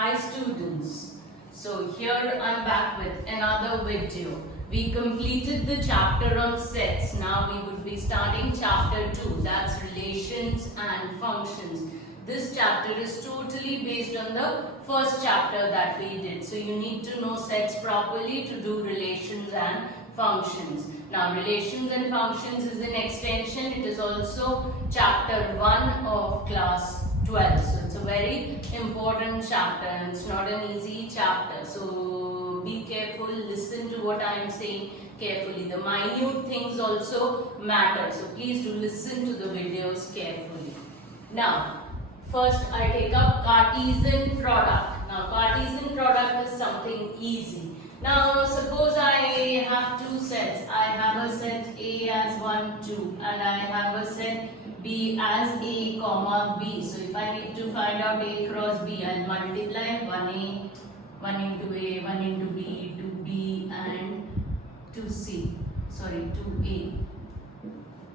Hi students, so here I'm back with another video. We completed the chapter on sets. Now we would be starting chapter 2, that's relations and functions. This chapter is totally based on the first chapter that we did. So you need to know sets properly to do relations and functions. Now relations and functions is an extension. It is also chapter 1 of class 12. So it's a very important chapter and it's not an easy chapter. So be careful, listen to what I am saying carefully. The minute things also matter. So please do listen to the videos carefully. Now, first I take up Cartesian product. Now Cartesian product is something easy. Now suppose I have two sets. I have a set A as 1, 2 and I have a set B as A comma B. So if I need to find out A cross B, I'll multiply 1A, 1 into A, 1 into B, 2B and 2C. Sorry, 2A.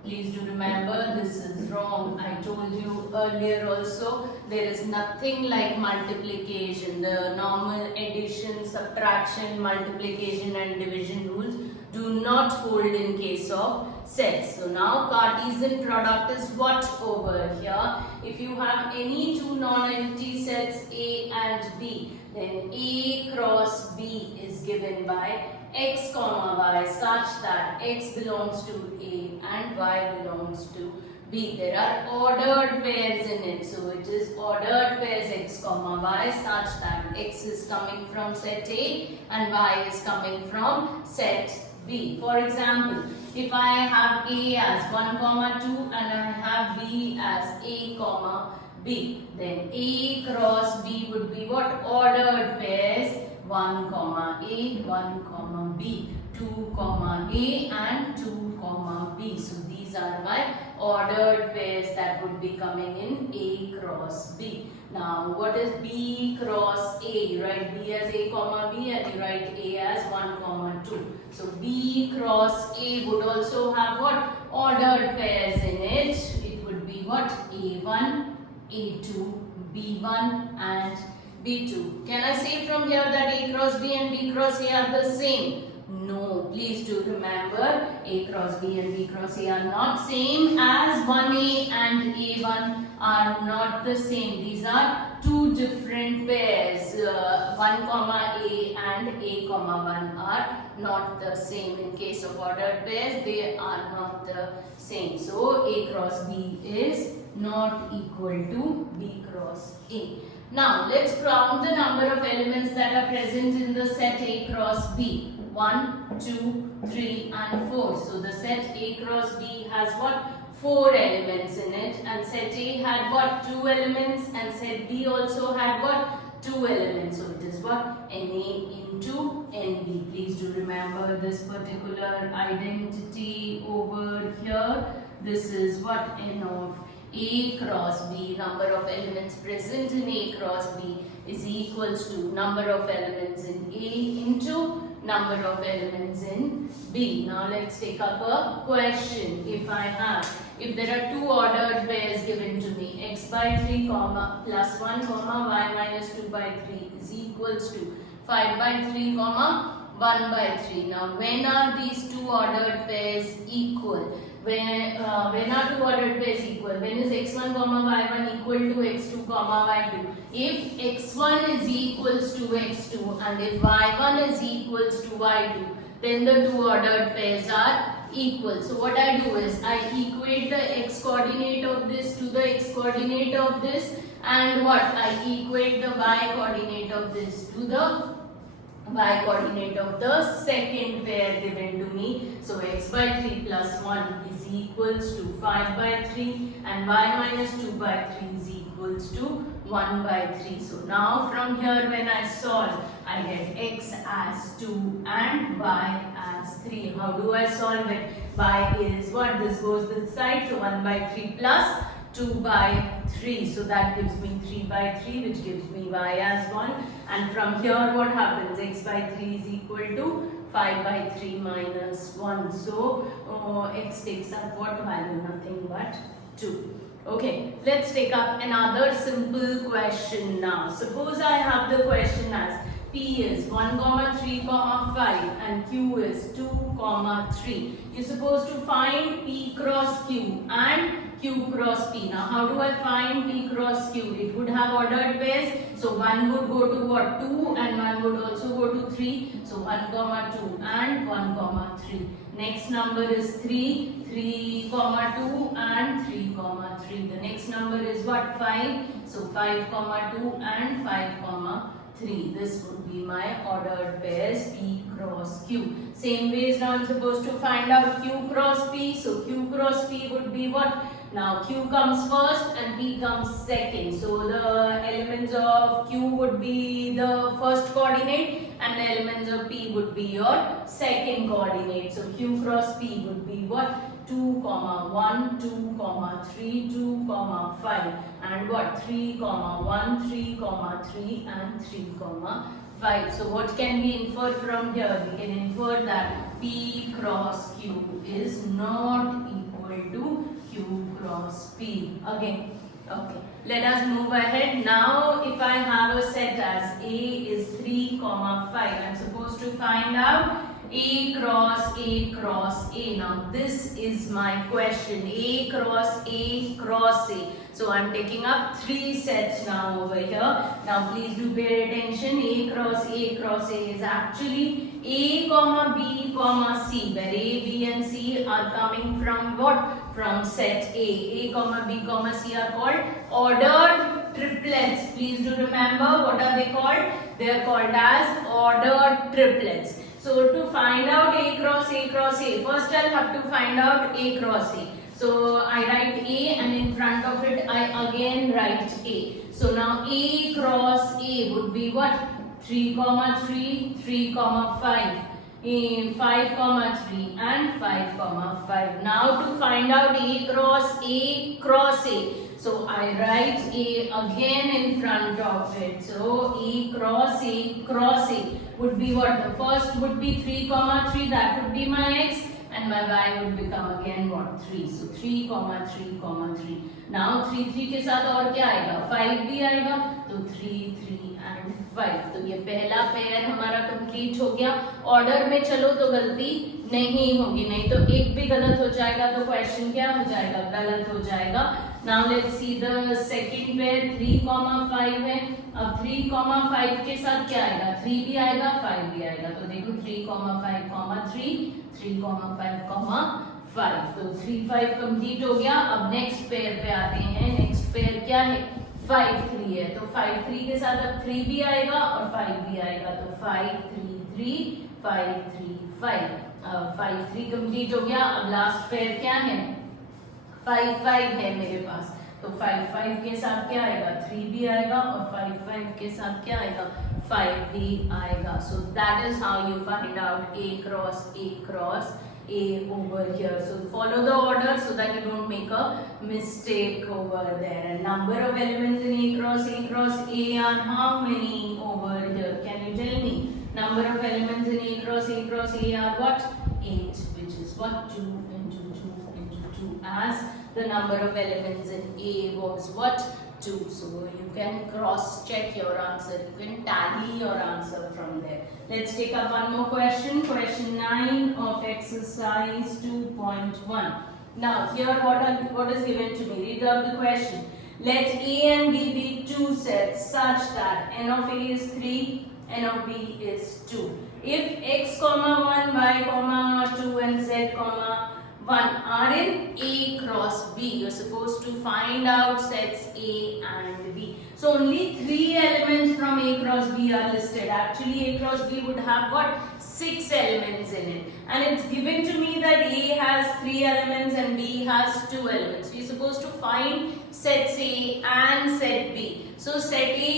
Please do remember this is wrong. I told you earlier also there is nothing like multiplication. The normal addition, subtraction, multiplication and division rules do not hold in case of sets. So now Cartesian product is what over here? If you have any two non-empty sets A and B, then A cross B is given by x comma y such that x belongs to A and y belongs to B. There are ordered pairs in it. So it is ordered pairs x comma y such that x is coming from set A and y is coming from set B. For example, if I have A as 1 comma 2 and I have B as A comma B, then A cross B would be what? Ordered pairs 1 comma A, 1 comma B, 2 comma A and 2 comma B. So these are my ordered pairs that would be coming in A cross B. Now what is B cross A? You write B as A comma B and you write A as 1 comma 2. So B cross A would also have what? Ordered pairs in it. It would be what? A1, A2, B1 and B2. Can I say from here that A cross B and B cross A are the same? No, please do remember A cross B and B cross A are not same, as 1A and A1 are not the same. These are two different pairs. 1 comma A and A comma 1 are not the same. In case of ordered pairs, they are not the same. So A cross B is not equal to B cross A. Now let's count the number of elements that are present in the set A cross B. 1, 2, 3 and 4. So the set A cross B has what? 4 elements in it, and set A had what? 2 elements, and set B also had what? 2 elements. So it is what? NA into NB. Please do remember this particular identity over here. This is what? N of A cross B, number of elements present in A cross B is equals to number of elements in A into number of elements in B. Now let's take up a question. If there are two ordered pairs given to me, x by 3 comma plus 1 comma y minus 2 by 3 is equals to 5 by 3 comma 1 by 3. Now when are these two ordered pairs equal? When are two ordered pairs equal? When is x1 comma y1 equal to x2 comma y2? If x1 is equals to x2 and if y1 is equals to y2, then the two ordered pairs are equal. So what I do is I equate the x coordinate of this to the x coordinate of this, and what? I equate the y coordinate of this to the y coordinate of the second pair given to me. So x by 3 plus 1 is equals to 5 by 3 and y minus 2 by 3 is equals to 1 by 3. So now from here when I solve, I get x as 2 and y as 3. How do I solve it? Y is what? This goes this side, so 1 by 3 plus 2 by 3. So that gives me 3 by 3, which gives me y as 1. And from here what happens? X by 3 is equal to 5 by 3 minus 1. So x takes up what value? Nothing but 2. Okay, let's take up another simple question now. Suppose I have the question as P is 1, 3, 5 and Q is 2, 3. You're supposed to find P cross Q and Q cross P. Now how do I find P cross Q? It would have ordered pairs. So 1 would go to what? 2 and 1 would also go to 3. So 1, 2 and 1, 3. Next number is 3, 3, 2 and 3, 3. The next number is what? 5. So 5, 2 and 5, 3. This would be my ordered pairs P cross Q. Same ways now I'm supposed to find out Q cross P. So Q cross P would be what? Now Q comes first and P comes second. So the elements of Q would be the first coordinate and the elements of P would be your second coordinate. So Q cross P would be what? 2, 1, 2, 3, 2, 5 and what? 3, 1, 3, 3 and 3, 5. So what can we infer from here? We can infer that P cross Q is not equal to Q cross P. Again, okay. Let us move ahead. Now if I have a set as A is 3, 5, I'm supposed to find out A cross A cross A. Now this is my question. A cross A cross A. So I'm taking up 3 sets now over here. Now please do pay attention. A cross A is actually A, B, C, where A, B and C are coming from what? From set A. A, B, C are called ordered triplets. Please do remember, what are they called? They are called as ordered triplets. So to find out A cross A, first I'll have to find out A cross A. So I write A and in front of it I again write A. So now A cross A would be what? 3, 3, 3, 5. 5, 3 and 5, 5. Now to find out A cross A. So I write A again in front of it. So A cross A would be what? The first would be 3, 3. That would be my X. And my y would become again what? 3. So 3, 3, 3. Now 3, 3 के साथ और क्या आएगा? 5 भी आएगा. तो 3, 3 and 5. तो ये पहला पेयर हमारा कंप्लीट हो गया. ऑर्डर में चलो तो गलती नहीं होगी, नहीं तो एक भी गलत हो जाएगा तो क्वेश्चन क्या हो जाएगा? गलत हो जाएगा. Now let's see the second pair. 3, 5 है. अब 3, 5 के साथ क्या आएगा? 3 भी आएगा, 5 भी आएगा. तो देखो 3, 5, 3, 3, 5, 5. तो 3, 5 कंप्लीट हो गया. अब नेक्स्ट पेयर पे आते हैं. नेक्स्ट पेयर क्या है? 5, 3 है. तो 5, 3 के साथ अब 3 भी आएगा और 5 भी आएगा. तो 5, 3, 3, 5, 3, 5. 5, 3 कंप्लीट हो गया. अब लास्ट पेयर क्या है? 5, 5 है मेरे पास. तो 5, 5 के साथ क्या आएगा? 3 भी आएगा और 5, 5 के साथ क्या आएगा? 5 भी आएगा. So that is how you find out A cross A over here. So follow the order so that you don't make a mistake over there. And number of elements in A cross A are how many over here? Can you tell me? Number of elements in A cross A are what? 8, which is what? 2 into 2 as the number of elements in A was what? 2. So you can cross check your answer. You can tally your answer from there. Let's take up one more question. Question 9 of exercise 2.1. Now here what is given to me? Read out the question. Let A and B be two sets such that n of A is 3, n of B is 2. If x, 1, y, 2 and z, 1 are in A cross B, you are supposed to find out sets A and B. So only 3 elements from A cross B are listed. Actually A cross B would have what? 6 elements in it. And it's given to me that A has 3 elements and B has 2 elements. So you're supposed to find sets A and set B. So set A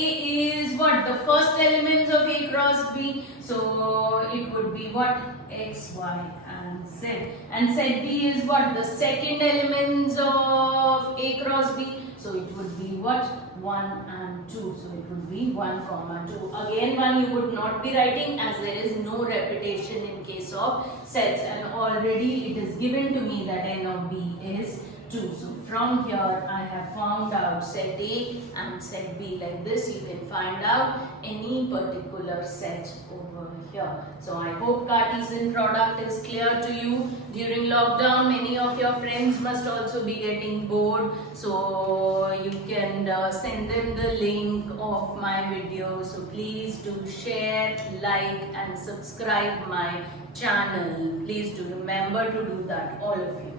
is what? The first elements of A cross B. So it would be what? X, Y and Z. And set B is what? The second elements of A cross B. So it would be what? 1 and 2. So it would be 1, 2. Again 1 you would not be writing as there is no repetition in case of sets. And already it is given to me that n of B is 2. So from here I have found out set A and set B like this. You can find out any particular set over here. So I hope Cartesian product is clear to you. During lockdown, many of your friends must also be getting bored. So you can send them the link of my video. So please do share, like and subscribe my channel. Please do remember to do that, all of you.